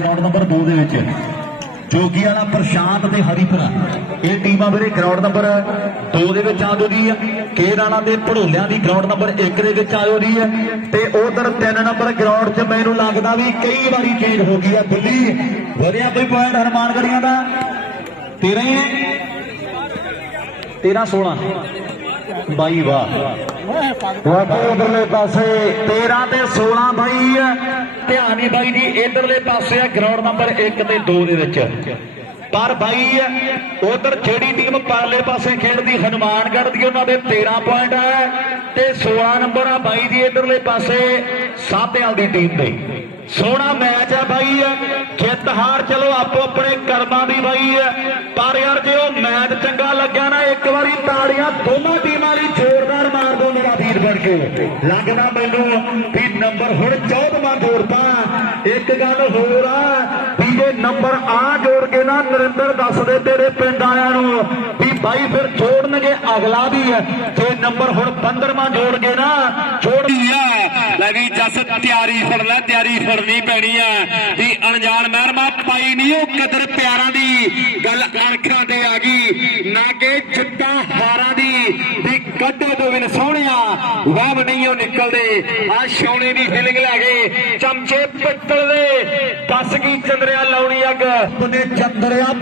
Ground number 2 ਦੇ ਵਿੱਚ। ਜੋਗੀ ਵਾਲਾ ਪ੍ਰਸ਼ਾਂਤ ਤੇ ਹਰੀਪੁਰਾ। ਇਹ ਟੀਮਾਂ ਵੀਰੇ ਗਰਾਊਂਡ ਨੰਬਰ 2 ਦੇ ਵਿੱਚ ਆ ਜੂਗੀ ਆ। ਕੇਰਾਣਾ ਦੇ ਭੜੋਲਿਆਂ ਦੀ ਗਰਾਊਂਡ ਨੰਬਰ 1 ਦੇ ਵਿੱਚ ਆ ਜੂਗੀ ਹੈ ਤੇ ਉਧਰ 3 ਨੰਬਰ ਗਰਾਊਂਡ 'ਚ ਮੈਨੂੰ ਲੱਗਦਾ ਵੀ ਕਈ ਵਾਰੀ ਚੇਂਜ ਹੋ ਗਈ ਹੈ ਦਿੱਲੀ। ਵਧਿਆ ਕੋਈ ਪੁਆਇੰਟ ਹਰਮਾਨਗੜੀਆਂ ਦਾ? 13 ਹੀ ਹੈ 13 16 ਬਾਈ ਵਾਹ। ਵਾਕਈ ਉਧਰਲੇ ਪਾਸੇ 13 ਤੇ 16 ਬਾਈ ਧਿਆਨ ਹੀ ਬਾਈ ਜੀ, ਇਧਰਲੇ ਪਾਸੇ ਆ ਗਰਾਊਂਡ ਨੰਬਰ 1 ਤੇ 2 ਦੇ ਵਿੱਚ। ਪਰ ਬਾਈ ਉਧਰ ਜਿਹੜੀ ਟੀਮ ਪਰਲੇ ਪਾਸੇ ਖੇਡਦੀ, ਹਨੂਮਾਨਗੜ੍ਹ ਦੀ ਉਹਨਾਂ ਦੇ 13 ਪੁਆਇੰਟ ਹੈ ਤੇ 16 ਨੰਬਰ ਆ ਬਾਈ ਦੀ ਇਧਰਲੇ ਪਾਸੇ ਸਾਧਿਆਲ ਦੀ ਟੀਮ ਦੇ। ਸੋਹਣਾ ਮੈਚ ਆ ਬਾਈ ਜਿੱਤ ਹਾਰ ਚਲੋ ਆਪੋ ਆਪਣੇ ਕਰਮਾਂ ਦੀ ਬਾਈ ਹੈ ਪਰ ਯਾਰ, ਜੇ ਉਹ ਮੈਚ ਚੰਗਾ ਲੱਗਿਆ ਨਾ, ਇੱਕ ਵਾਰੀ ਤਾੜੀਆਂ ਦੋਵਾਂ ਟੀਮ ਲਈ ਜ਼ੋਰਦਾਰ ਮਾਰ ਦੋ ਮੇਰਾ ਵੀਰ ਬਣ ਕੇ। ਲੱਗਦਾ ਮੈਨੂੰ ਵੀ ਨੰਬਰ ਹੁਣ 14ਵਾਂ ਜੋੜਦਾ ਇੱਕ ਗੱਲ ਹੋਰ ਆ, ਵੀ ਜੇ ਨੰਬਰ ਆ ਜੋੜ ਕੇ ਨਾ ਨਰਿੰਦਰ ਦੱਸ ਤੇਰੇ ਪਿੰਡ ਆਇਆਂ ਨੂੰ ਵੀ ਬਾਈ ਫਿਰ ਜੋੜਨਗੇ, ਅਗਲਾ ਵੀ ਹੈ ਨੰਬਰ ਹੁਣ 15ਵਾਂ ਜੋੜ ਕੇ ਨਾ ਜੋੜ ਆ, ਲੈ ਵੀ ਜੱਸ ਤਿਆਰੀ ਫੜ ਲੈ, ਤਿਆਰੀ ਫੜਨੀ ਪੈਣੀ ਆ। ਵੀ ਅਣਜਾਣ ਮਹਿਰਮਾ ਪਾਈ ਨਹੀਂ ਉਹ ਕਦਰ ਪਿਆਰਾਂ ਦੀ। ਗੱਲ ਅਣਖਾਂ ਤੇ ਆ ਗਈ, ਨਾ ਕਿ ਜਿੱਤਾਂ ਹਾਰਾਂ ਦੀ। ਕੱਢੇ ਦੋ ਗੋਵਿੰਦ ਸੋਹਣਿਆ ਵਹਿਮ ਨਹੀਂ ਉਹ ਨਿਕਲਦੇ। ਆ ਸ਼ੌਣੇ ਦੀ ਫੀਲਿੰਗ ਲੈ ਗਏ ਚਮਚੇ ਪਿੱਤਲ ਦੇ। ਦੱਸ ਕੀ ਚੰਦਰਿਆ ਲਾਉਣੀ ਅੱਗ? ਨੇ ਚੰਦਰਿਆ